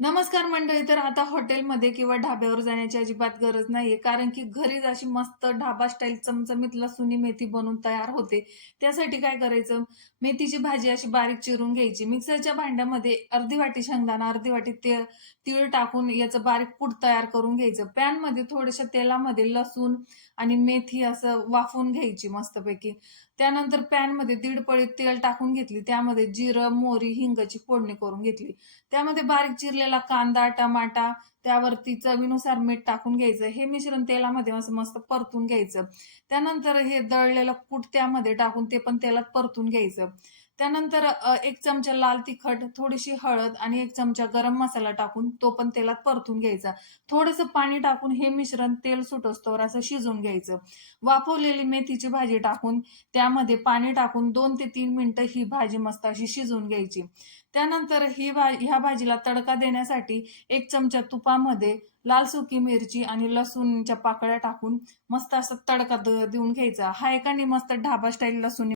नमस्कार मंडळी. तर आता हॉटेलमध्ये किंवा ढाब्यावर जाण्याची अजिबात गरज नाहीये. कारण की घरीच अशी मस्त ढाबा स्टाईल चमचमीत लसुणी मेथी बनून तयार होते. त्यासाठी काय करायचं, मेथीची भाजी अशी बारीक चिरून घ्यायची. मिक्सरच्या भांड्यामध्ये अर्धी वाटी शेंगदाणा, अर्धी वाटी तीळ टाकून याचं बारीक पूड तयार करून घ्यायचं. पॅनमध्ये थोड्याशा तेलामध्ये लसूण आणि मेथी असं वाफवून घ्यायची मस्तपैकी. त्यानंतर पॅनमध्ये दीड पळी तेल टाकून घेतली. त्यामध्ये जिरं, मोहरी, हिंगाची फोडणी करून घेतली. त्यामध्ये बारीक चिरलेला कांदा, टमाटा, त्यावरती चवीनुसार मीठ टाकून घ्यायचं. हे मिश्रण तेलामध्ये असं मस्त परतून घ्यायचं. त्यानंतर हे दळलेलं कूट त्यामध्ये टाकून ते पण तेलात परतून घ्यायचं. त्यानंतर 1 चमचा लाल तिखट, थोडीशी हळद आणि 1 चमचा गरम मसाला टाकून तो पण तेलात परतून घ्यायचा. थोडंसं पाणी टाकून हे मिश्रण तेल सुटोस्तोवर असं शिजवून घ्यायचं. वाफवलेली मेथीची भाजी टाकून त्यामध्ये पाणी टाकून 2 ते 3 मिनिटं ही भाजी मस्त अशी शिजवून घ्यायची. त्यानंतर ह्या भाजीला तडका देण्यासाठी 1 चमचा तुपामध्ये लाल सुकी मिरची आणि लसूणच्या पाकळ्या टाकून मस्त असा तडका देऊन घ्यायचा. हा एकाने मस्त ढाबा स्टाईल लसूण